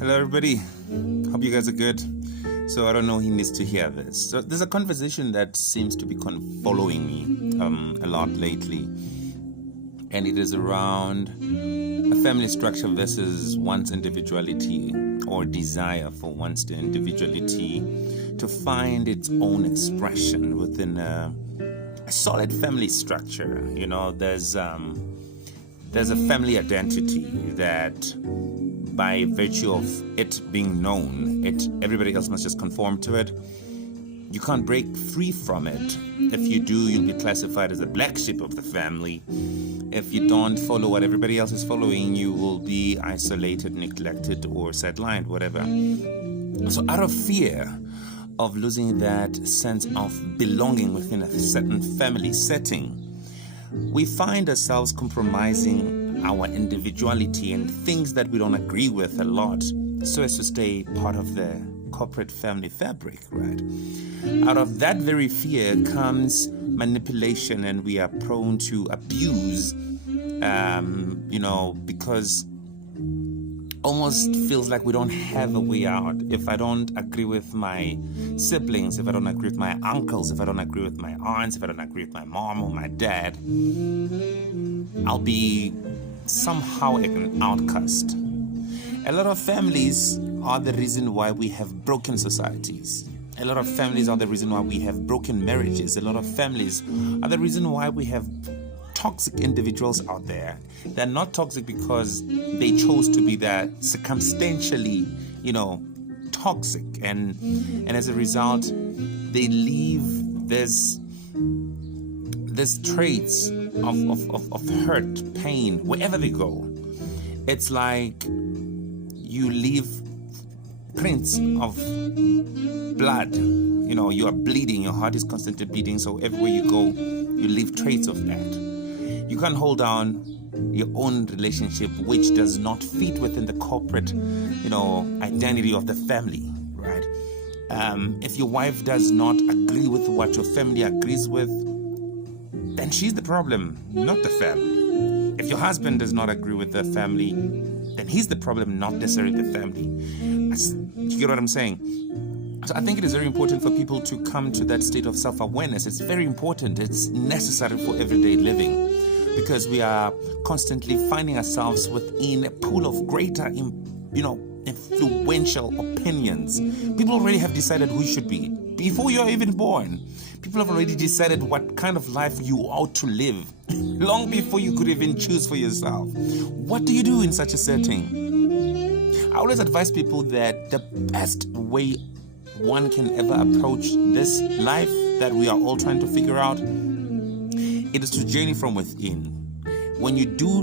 Hello, everybody. Hope you guys are good. So I don't know who needs to hear this. So there's a conversation that seems to be following me a lot lately, and it is around a family structure versus one's individuality or desire for one's individuality to find its own expression within a solid family structure. You know, there's a family identity that, by virtue of it being known, everybody else must just conform to it. You can't break free from it. If you do, you'll be classified as a black sheep of the family. If you don't follow what everybody else is following, you will be isolated, neglected, or sidelined, whatever. So out of fear of losing that sense of belonging within a certain family setting, we find ourselves compromising our individuality and things that we don't agree with a lot so as to stay part of the corporate family fabric, right? Out of that very fear comes manipulation, and we are prone to abuse, because almost feels like we don't have a way out. If I don't agree with my siblings, if I don't agree with my uncles, if I don't agree with my aunts, if I don't agree with my mom or my dad, I'll be somehow an outcast. A lot of families are the reason why we have broken societies. A lot of families are the reason why we have broken marriages. A lot of families are the reason why we have toxic individuals out there. They're not toxic because they chose to be that circumstantially, toxic, and as a result, they leave this traits of hurt, pain wherever they go. It's like you leave prints of blood. You are bleeding, your heart is constantly beating, so everywhere you go, you leave traits of that. You can't hold down your own relationship which does not fit within the corporate, identity of the family, right? If your wife does not agree with what your family agrees with, then she's the problem, not the family. If your husband does not agree with the family, then he's the problem, not necessarily the family. You get what I'm saying? So I think it is very important for people to come to that state of self-awareness. It's very important. It's necessary for everyday living, because we are constantly finding ourselves within a pool of greater, influential opinions. People already have decided who you should be before you are even born. People have already decided what kind of life you ought to live long before you could even choose for yourself. What do you do in such a setting? I always advise people that the best way one can ever approach this life that we are all trying to figure out, it is to journey from within. When you do